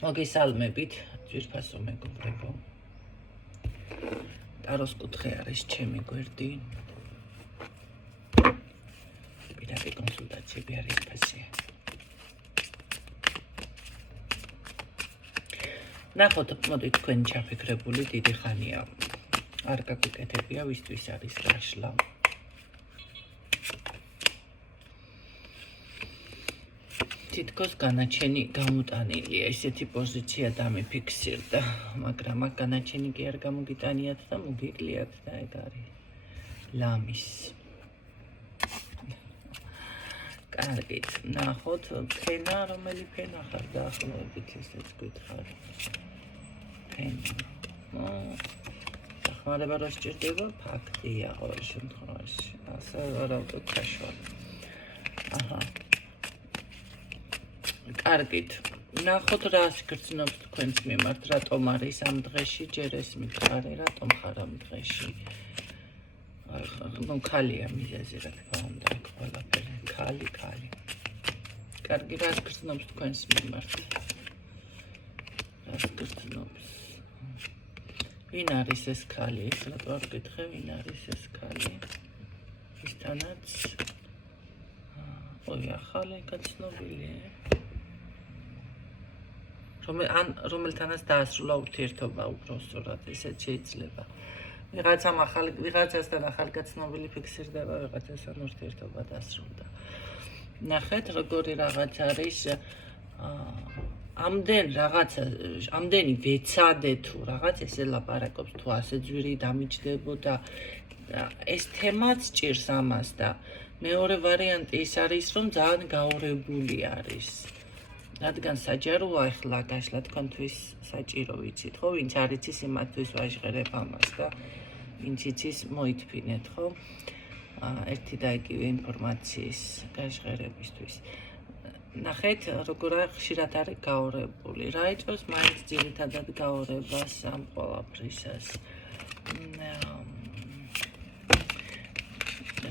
მოგესალმებით, ძვირფასო მეგობრებო. ტაროს კუთხე არის ჩემი გვერდი. პირადი კონსულტაციები არის ფასი. ნახოთ, მოდით თქვენ ჩაფიქრებული დიდი ხანია. არ გაგიკეთებია, ვისთვის არის გაშლა. თითქოს განაჩენი გამოტანილია, ესეთი პოზიცია დამიფიქსირდა, მაგრამ აქ განაჩენი კი არ გამოგიტანიათ და მოგეკლიათ და ეგ არის ლამის. კარგით, ნახოთ, ფენა, რომელი ფენა ხარ დაახლოებით ესეც გითხარ. ფენა. დახმარება რო სჭირდება, ფაქტია ყოველ შემთხვევაში. ასე არა ვქაშვალ. აჰა. კარგით, ნახოთ რა გრძნობს თქვენს მიმართ, რატომ არის ამ დღეში, ჯერ ეს მითხარი, რატომ ხარ ამ დღეში. ნუ ქალია მიზეზი, რა თქმა უნდა, იქ ყველაფერი, ქალი. კარგი, რა გრძნობს თქვენს მიმართ? რა გრძნობს? ვინ არის ეს ქალი? ეს რატო არ გითხე, ვინ არის ეს ქალი? ისთანაც ой, ახალი გაცნობილია. რომელთანაც დაასრულა ურთიერთობა უბრალოდ ესეც შეიძლება. ვიღაცასთან ახალი გაცნობილი ფიქსირდება, ვიღაცასთან ურთიერთობა დასრულდა. ნახეთ, როგორი რაღაც არის ამდენი ვეცადე თუ რაღაც ესე ლაპარაკობს, თუ ასე ძვირი დამიჯდებოდა. ეს თემაც ჭირს ამას და მეორე ვარიანტი ის არის, რომ ძალიან გაურებული არის. რადგან საჯაროა ახლა გაშლა თქვენთვის საჭირო ვიცით, ხო? ვინც არ იცის იმათთვის ვაჟღერებ ამას და ვინც იცის მოითფინეთ, ხო? ერთი და იგივე ინფორმაციის გაჟღერებისთვის. ნახეთ, როგორ ხშირად არის გაურებული. რა იწვევს მაინც ძირითადად გაურებას ამ ყველაფრისას.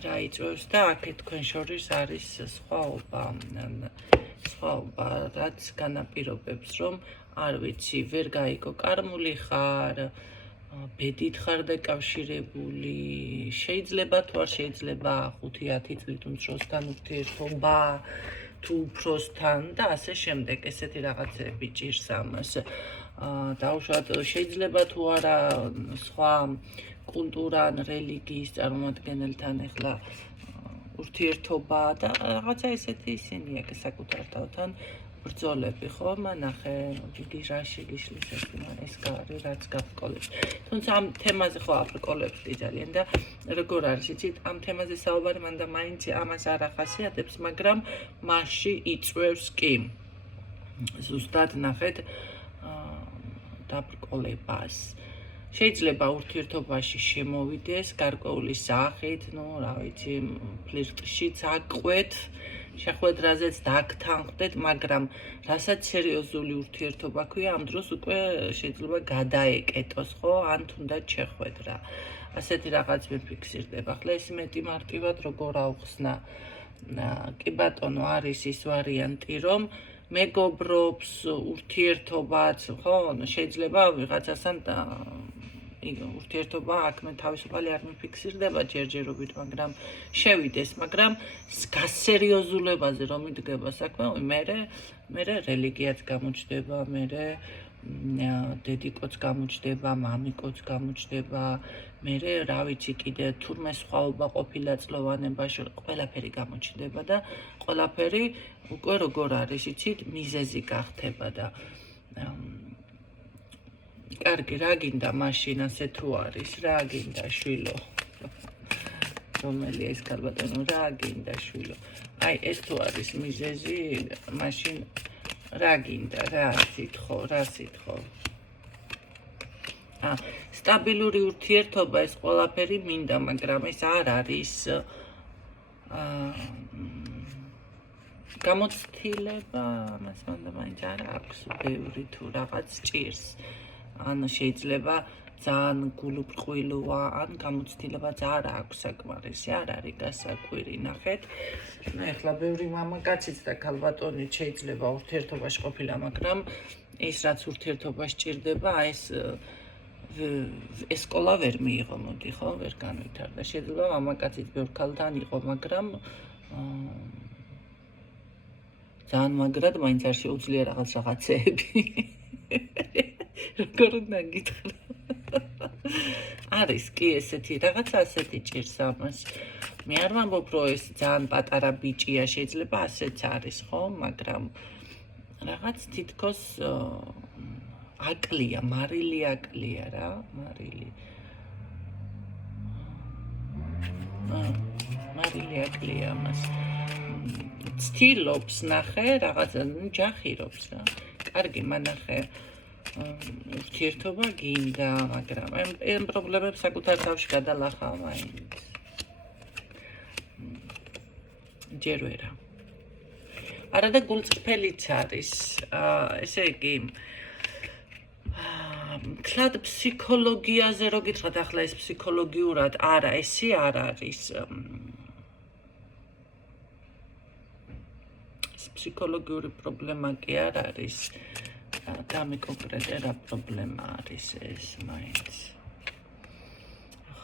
რა იწვევს და აქეთ თქვენ შორის არის სხვაობა, რაც განაპირობებს, რომ არ ვიცი, ვერ გაიგო კარმული ხარ, ბედით ხარ დაკავშირებული, შეიძლება თუ არ შეიძლება 5-10 წლით უმცროსთან ურთიერთობა, თუ უფროსთან და ასე შემდეგ, ესეთი რაღაცები ჭირს ამას. დაუშვათ, შეიძლება თუ არა სხვა კულტურა ან რელიგიის წარმომადგენელთან ახლა ურთიერთობა და რაღაცა ესეთი ისინია საკუთარ თავთან ბრძოლები, ხო? მანახე, დიდი რაში გიშლის ეს კარი, რაც გავყოლებს. თუმცა ამ თემაზე ხო აბრკოლებს ძალიან და როგორ არის, იცით, ამ თემაზე საუბარი მანდა მაინც ამას არ ახასიათებს, მაგრამ მასში იწვევს კი. ზუსტად ნახეთ დაბრკოლებას. შეიძლება ურთიერთობაში შემოვიდეს გარკვეული სახით, ნუ რა ვიცი, ფლირტშიც აკვეთ, შეხვედრაზეც დაგთანხმდეთ, მაგრამ რასაც სერიოზული ურთიერთობა ქვია, ამ დროს უკვე შეიძლება გადაეკეტოს, ხო? ან თუნდაც შეხვედრა. ასეთი რაღაც მიფიქსირდება. ახლა ეს მეტი მარტივად როგორ ავხსნა? კი ბატონო, არის ის ვარიანტი, რომ მეგობრობს, ურთიერთობაც, ხო? შეიძლება ვიღაცასთან ურთიერთობა აქ მე თავისუფალი არ მიფიქსირდება ჯერჯერობით, მაგრამ შევიდეს, მაგრამ გასერიოზულებაზე რომ იდგება საქმე, მე რელიგიაც გამოჩნდება, მე დედიკოც გამოჩნდება, მამიკოც გამოჩნდება, მე რა ვიცი კიდე თურმე სხვაობა ყოფილა წლოვანებაში, ყველაფერი გამოჩნდება და ყველაფერი უკვე როგორ არის, იცით, მიზეზი გახდება და კარგი, რა გინდა მაშინ ასე თუ არის, რა გინდა შვილო? რომელია ეს ქალბატონო, რა გინდა შვილო? აი, ეს თუ არის მიზეზი, მაშინ რა გინდა, რა სითხო? სტაბილური ურთიერთობა, ეს ყველაფერი მინდა, მაგრამ ეს არ არის გამოცდილება, ამას მანდა მაინც არ აქვს ბევრი თუ რაღაც ჭირს. ან შეიძლება ძალიან გულუბრყვილოა, ან გამოცდილება არ აქვს საკმარისი, არ არის გასაკვირი, ნახეთ. ახლა ბევრი მამაკაციც და ქალბატონიც შეიძლება ურთიერთობაში ყოფილა, მაგრამ ის რაც ურთიერთობა სჭირდება, ეს სკოლა ვერ მიიღო, მოდი ხო, ვერ განვითარდა. შეიძლება მამაკაციც ბევრ ქალთან იყო, მაგრამ ძალიან მაგრად მაინც არ შეუძლია რაღაცეები. როგორ უნდა გითხრა? არის კი ესეთი რაღაცა, ასეთი ჭირს ამას. მე არ ვამბობ, რომ ეს ძალიან პატარა ბიჭია, შეიძლება ასეც არის, ხო, მაგრამ რაღაც თითქოს აკლია, მარილი აკლია რა, მარილი. მარილი აკლია ამას. ცდილობს ნახე რაღაცა, ჯახირობს რა. კარგი, მანახე ურთიერთობა გინდა, მაგრამ ამ პრობლემებს საკუთარ თავში გადალახავ მაინც. ჯერ ვერა. არა და გულწრფელიც არის. ესე იგი თლად ფსიქოლოგიაზე რო გითხრათ, ახლა ეს ფსიქოლოგიურად არა, ესე არ არის. ფსიქოლოგიური პრობლემა კი არ არის. დამიკონკრეტე რა პრობლემა არის ეს მაინც.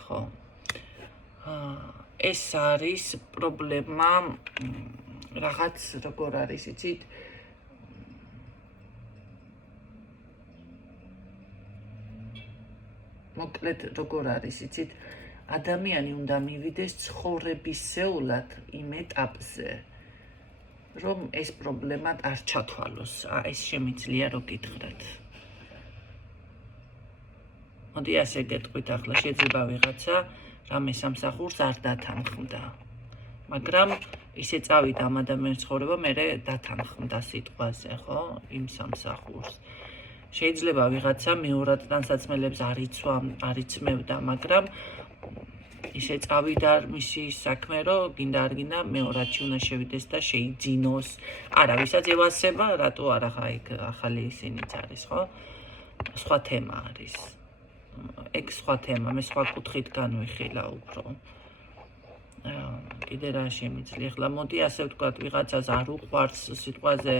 ხო. ეს არის პრობლემა რაღაც როგორ არის, იცით? მოკლედ როგორ არის, იცით? ადამიანი უნდა მივიდეს ცხოვრებისეულად იმ ეტაპზე, რომ ეს პრობლემა არ ჩათვალოს. ეს შემიძლია რო გითხრათ. მოდი ასე გეტყვით ახლა, შეიძლება ვიღაცა რამე სამსახურს არ დათანხმდა. მაგრამ ისე წავიდა ამ ადამიანის ცხოვრება, მერე დათანხმდა სიტყვაზე, ხო, იმ სამსახურს. შეიძლება ვიღაცა მეორად ტანსაცმელებს არ იცმევდა, მაგრამ ისე წავიდა მისი საქმე, რომ გინდა არ გინდა მეორადში უნდა შევიდეს და შეიძინოს. არა, ვისაც ევასება, რატო არა, ხა იქ ახალი ისინიც არის, ხო? სხვა თემა არის. ეგ სხვა თემა, მე სხვა კუთხით განვიხილა უფრო. კიდე რა შემიძლია? ახლა მოდი ასე ვთქვათ, ვიღაცას არ უყვარს სიტყვაზე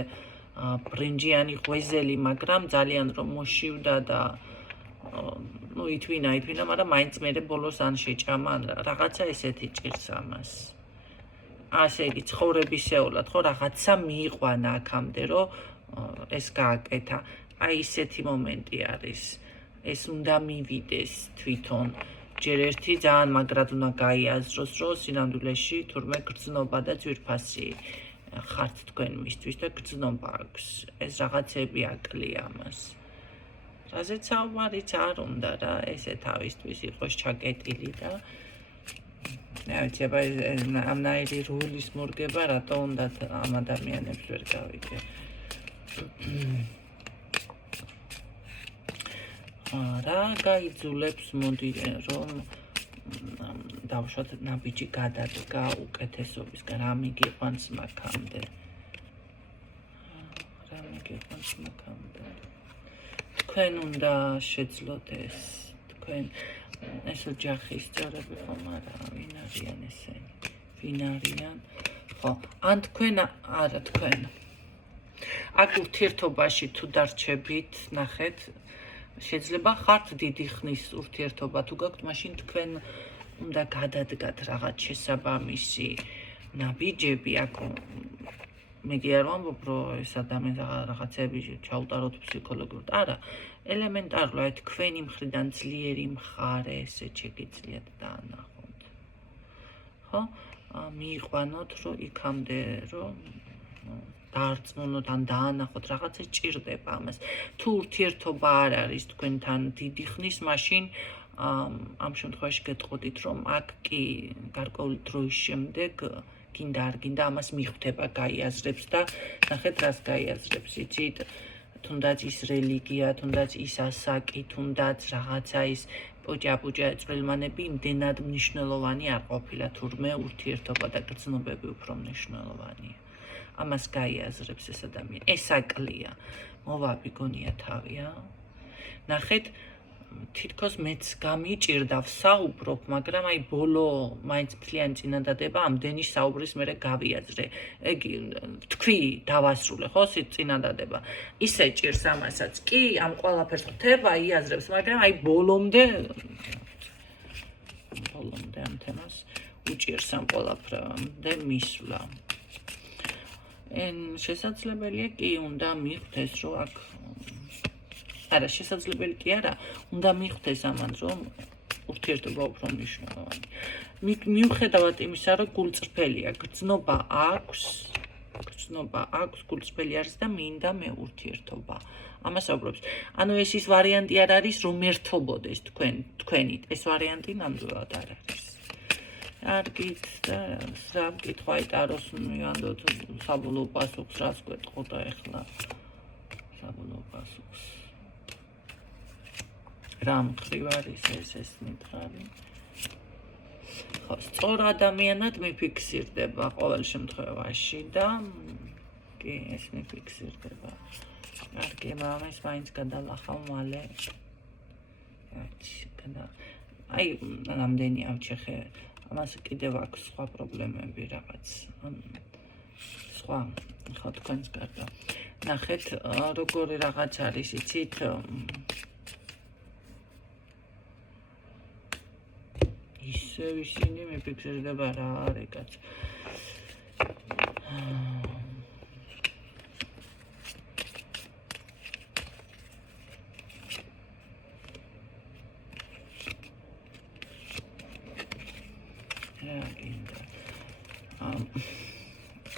ბრინჯიანი ღვეზელი, მაგრამ ძალიან რომ მოშივდა და ითვინა, მაგრამ მაინც მერე ბოლოს ან შეჭამა, რაღაცა ესეთი ჭირს ამას. ასე იგი ცხოვრებისეულად, ხო, რაღაცა მიიყვანა აქამდე, რომ ეს გააკეთა. აი ისეთი მომენტი არის. ეს უნდა მივიდეს თვითონ. ჯერ ერთი ძალიან მაგრად უნდა გაიაზროს, რომ სინამდვილეში თურმე გრძნობა და ძვირფასი ხართ თქვენ მისთვის და გრძნობა აქვს. ეს რაღაცები აკლია ამას. რაზეც საუბარიც არ უნდა რა, ესე თავისთვის იყოს ჩაკეტილი და მე ვიცი, ამნაირი როლის მორგება, რატო უნდა ამ ადამიანებს ვერ გავიგე. რა გაიძულებს, მოდი რომ დავუშვათ ნაბიჯი გადადგა უკეთესობისგან, რა მიგიყვანს მაგამდე. თქვენ უნდა შეძლოთ ეს, თქვენ ეს ოჯახის წევრები ხომ არა, ვინ არიან ესენი? ვინ არიან? ხო, ან თქვენ არა თქვენ. აქ ურთიერთობაში თუ დარჩებით, ნახეთ, შეიძლება ხართ დიდი ხნის ურთიერთობა, თუ გაქვთ, მაშინ თქვენ უნდა გადადგათ რაღაც შესაბამისი ნაბიჯები, აქ მე კი არ ვამბობ, რომ ეს ადამიანს რაღაცები ჩაუტაროთ ფსიქოლოგიურად. არა, ელემენტარულად თქვენი მხრიდან ძლიერი მხარე ესე შეგიძლიათ დაანახოთ. ხო? მიიყვანოთ, რომ იქამდე რომ დაარწმუნოთ ან დაანახოთ, რაღაცა ჭირდება ამას. თუ ურთიერთობა არ არის თქვენთან დიდი ხნის, მაშინ ამ შემთხვევაში გეტყოდით, რომ აქ კი გარკვეული დროის შემდეგ გინდა არ გინდა ამას მიხვდება, გაიაზრებს და ნახეთ რას გაიაზრებს, იცით? თუნდაც ის რელიგია, თუნდაც ის ასაკი, თუნდაც რაღაცა ის პუჭა წვრილმანები იმდენად მნიშვნელოვანი არ ყოფილა, თურმე ურთიერთობა და გრძნობები უფრო მნიშვნელოვანია. ამას გაიაზრებს ეს ადამიანი. ეს აკლია. მოვაბი გონია თავი, ნახეთ, თითქოს მეც გამიჭირდა ვსაუბრობ, მაგრამ აი ბოლო მაინც მთლიანი წინადადება ამდენი საუბრის მერე გავიაზრე. ეგ თქვი დავასრულე, ხო, წინადადება. ისე ჭირს ამასაც. კი, ამ ყველაფერს ხვდება, იაზრებს, მაგრამ აი ბოლომდე ამ თემას უჭირს ამ ყველაფრამდე მისვლა. შესაძლებელია კი უნდა მიხვდეს, რომ აქ არა, შესაძლებელი კი არა, უნდა მიხვდეს ამან, რომ ურთიერთობა უფრო მნიშვნელოვანი. მიუხედავად იმისა, რომ გულწრფელია, გრძნობა აქვს, გულწრფელი არის და მინდა მე ურთიერთობა. ამას ვაუბრობთ. ანუ ეს ის ვარიანტი არ არის, რომ ერთობოდეს თქვენით. ეს ვარიანტი ნამდვილად არ არის. არგით და რა ვკითხვა იტაროს მივანდოთ საბოლოო პასუხს, რაც გვეტყოდა ახლა. საბოლოო პასუხს. რა მხრივ არის ეს მითხარი? ხო, სწორ ადამიანად მიფიქსირდება ყოველ შემთხვევაში და კი, ეს მიფიქსირდება. კარგი, მამის მაინც გადალახავ მალე. აი, რამდენი ავჭეხე, ამას კიდევ აქვს სხვა პრობლემები რაღაც. სხვა, ხო, თქვენს გარდა. ნახეთ, როგორი რაღაც არის, იცით? ისევ ისინი მიფიქსირდება რა არის, კაც.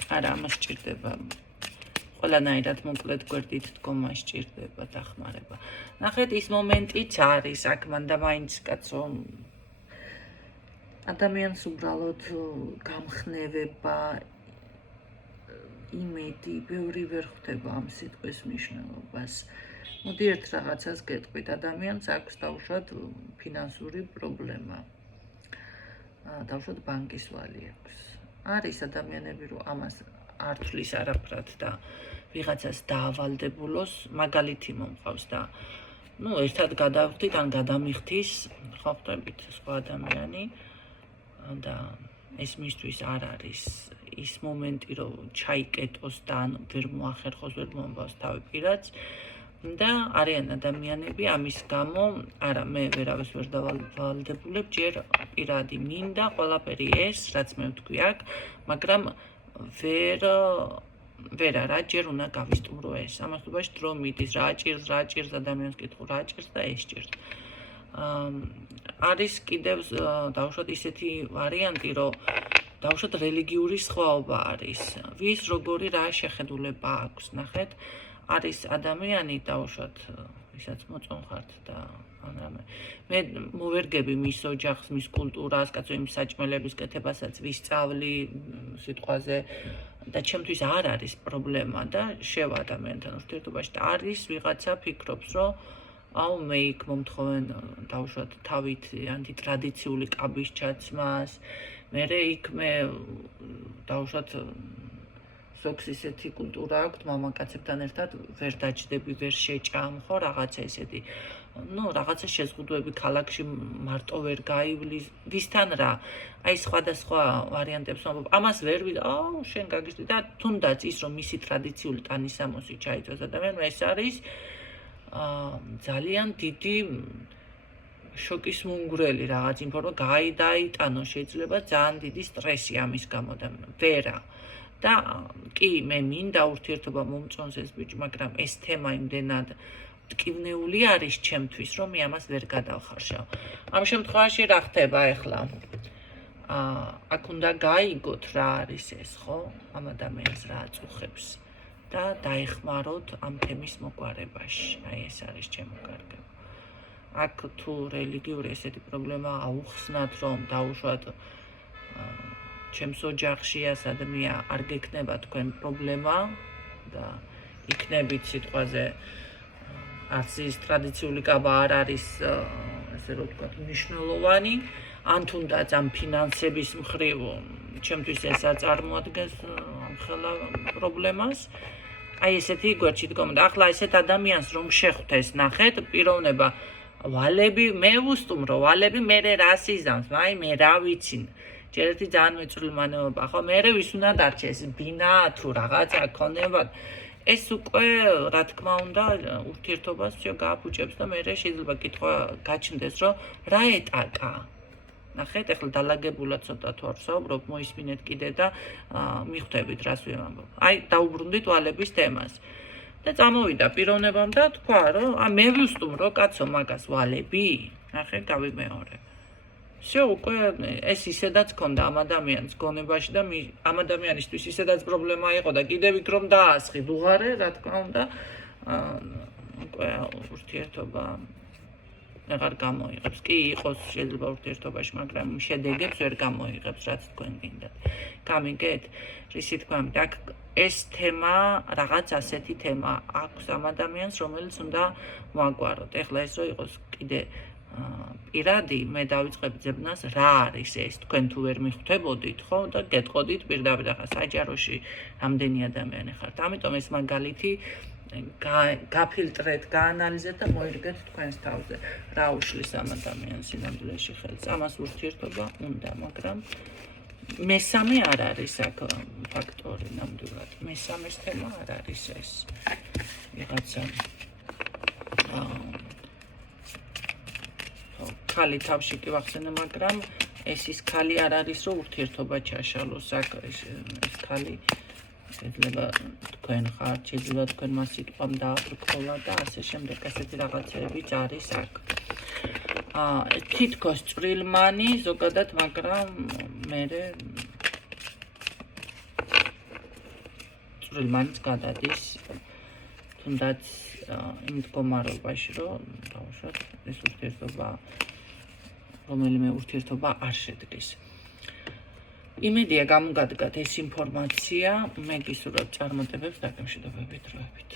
არა, ამას სჭირდება. ყველანაირად მოკლედ გვერდით დგომა სჭირდება დახმარება. ნახეთ, ის მომენტიც არის აქ, მანდა მაინც კაცო ადამიანს უბრალოდ გამხნევება, იმედი, ბევრი ვერ ხვდება ამ სიტყვის მნიშვნელობას. მოდი ერთ რაღაცას გეტყვით, ადამიანს აქვს დავუშვათ ფინანსური პრობლემა. დავუშვათ ბანკის ვალი აქვს. არის ადამიანები, რომ ამას არ თulis არაფრად და ვიღაცას დაავალდებულოს, მაგალითი მომყავს და ერთად გადავხდით ან გადამიხდის, ხო ხვდებით სხვა ადამიანი და ეს მისთვის არ არის ის მომენტი, რომ ჩაიკეტოს და ან ვერ მოახერხოს, ვერ მომბავს თავი პირადს და არიან ადამიანები ამის გამო, არა, მე ვერავის ვერ დავალდებულებ, ჯერ პირადი მინდა ყველაფერი ეს, რაც მე ვთქვი აქ, მაგრამ ვერ არა, ჯერ უნდა გავისტუმრო ეს. ამასობაში დრო მიდის, რა ჭირს ადამიანს კითხო, რა ჭირს და ეს ჭირს. არის კიდევ დავუშვათ ისეთი ვარიანტი, რომ დავუშვათ რელიგიური სხვაობა არის. ვის როგორი რა შეხედულება აქვს, ნახეთ, არის ადამიანი დავუშვათ, ვისაც მოწონხართ და რამე. მე მოვერგები მის ოჯახს, მის კულტურას, კაცო იმ საჭმელების კეთებასაც ვისწავლი სიტყვაზე და ჩემთვის არ არის პრობლემა და შევა ადამიანთან ურთიერთობაში და არის ვიღაცა ფიქრობს, რომ აუ მე იქ მომთხოვენ დავუშვათ თავით ანტიტრადიციული კაბის ჩაცმას, მერე იქ მე დავუშვათ ზოგს ისეთი კულტურა აქვს, მამაკაცებთან ერთად ვერ დაჯდები, ვერ შეჭამ, ხო, რაღაცა ესეთი. რაღაცა შეზღუდვები ქალაქში მარტო ვერ გაივლის, ვისთან რა. აი სხვადასხვა ვარიანტებს ვამბობ. ამას ვერ აუ შენ გაგიჟდი და თუნდაც ის რომ მისი ტრადიციული ტანისამოსი ჩაიწვეს ადამიანმა, ეს არის ძალიან დიდი შოკის მომგვრელი რაღაც ინფორმა გაიტანო, შეიძლება ძალიან დიდი სტრესი ამის გამო და ვერა. და კი, მე მინდა ურთიერთობა მომწონს ეს ბიჭი, მაგრამ ეს თემა იმდენად მტკივნეული არის ჩემთვის, რომ მე ამას ვერ გადავხარშავ. ამ შემთხვევაში რა ხდება ახლა? აქ უნდა გაიგოთ რა არის ეს, ხო? ამ ადამიანს რა აწუხებს და დაეხმაროთ ამ თემის მოგვარებაში. აი ეს არის ჩემო კარგო. აქ თუ რელიგიური ესეთი პრობლემა აუხსნათ, რომ დაუშვათ ჩემს ოჯახშია სადმე არ გექნება თქვენ პრობლემა და იქნებით სიტყვაზე არც ის ტრადიციული კაბა არ არის ესე რომ ვთქვათ მნიშვნელოვანი, ან თუნდაც ამ ფინანსების მხრივ ჩემთვის ეს არ წარმოადგენს ხელა პრობლემას. აი ესეთი გვერდში დგომა და ახლა ესეთ ადამიანს რომ შეხვდეს, ნახეთ, პიროვნება ვალები მე ვუსტუმრო, ვალები მერე რას იზამს, აი მე რა ვიცი. ჯერ ერთი ძალიან მეწვრილი მანევრებია. ხო, მერე ვის უნდა დარჩეს, ბინა თუ რაღაცა ქონებათ. ეს უკვე რა თქმა უნდა ურთიერთობას всё გააფუჭებს და მერე შეიძლება კითხვა გაჩნდეს, რომ რა ეტაკა. ნახეთ, ახლა დალაგებულად ცოტა თუ არ ვსაუბრობ, მოისმინეთ კიდე და მიხვდებით რას ვიმამბობ. აი, დაუბრუნდით ვალების თემას. და წამოვიდა პიროვნებამ და თქვა, რომ მე ვუსტუმრო კაცო მაგას ვალები. ნახეთ, გავიმეორე. всё, უკვე ეს ისედაც ქონდა ამ ადამიანს გონებაში და ამ ადამიანისთვის ისედაც პრობლემა იყო და კიდევ იქ რომ დაასხი დუღარე, რა თქმა უნდა, უკვე ურთიერთობა აღარ გამოიღებს. კი იყოს შეიძლება ურთიერთობაში, მაგრამ შედეგებს ვერ გამოიღებს, რაც თქვენ გინდათ. გამიგეთ? რისი თქვა, აქ ეს თემა, რაღაც ასეთი თემა აქვს ამ ადამიანს, რომელიც უნდა მოაგვაროთ. ეხლა ეს რო იყოს კიდე პირადი, მე დავიწყებ ძებნას, რა არის ეს, თქვენ თუ ვერ მიხვდებოდით, ხო, და გეტყოდით პირდაპირ ახლა საჯაროში რამდენი ადამიანი ხართ. ამიტომ ეს მაგალითი გაფილტრეთ, გაანალიზეთ და მოირგეთ თქვენს თავზე. რა უშლის ამ ადამიანს სინამდვილეში ხელს. ამას ურთიერთობა უნდა, მაგრამ მესამე არ არის აქ ფაქტორი ნამდვილად. მესამეს თემა არ არის ეს. ვიღაცა ხალი თავში კი ვახსენე, მაგრამ ეს ის ხალი არ არის, რომ ურთიერთობა ჩაშალოს. აქ ეს ხალი შეიძლება თქვენ ხართ, შეიძლება თქვენ მას სიტყვამ დააბრკოლა და ასე შემდეგ, ასეთი რაღაცები არის აქ. თითქოს წვრილმანი ზოგადად, მაგრამ მერე წვრილმანიც გადადის თუნდაც იმ მდგომარეობაში, რომ დავუშვათ ეს ურთიერთობა რომელიმე ურთიერთობა არ შედგეს. იმედია გამოგადგათ ეს ინფორმაცია, მე გისურვებთ წარმატებებს დაკავშირებით დროებით.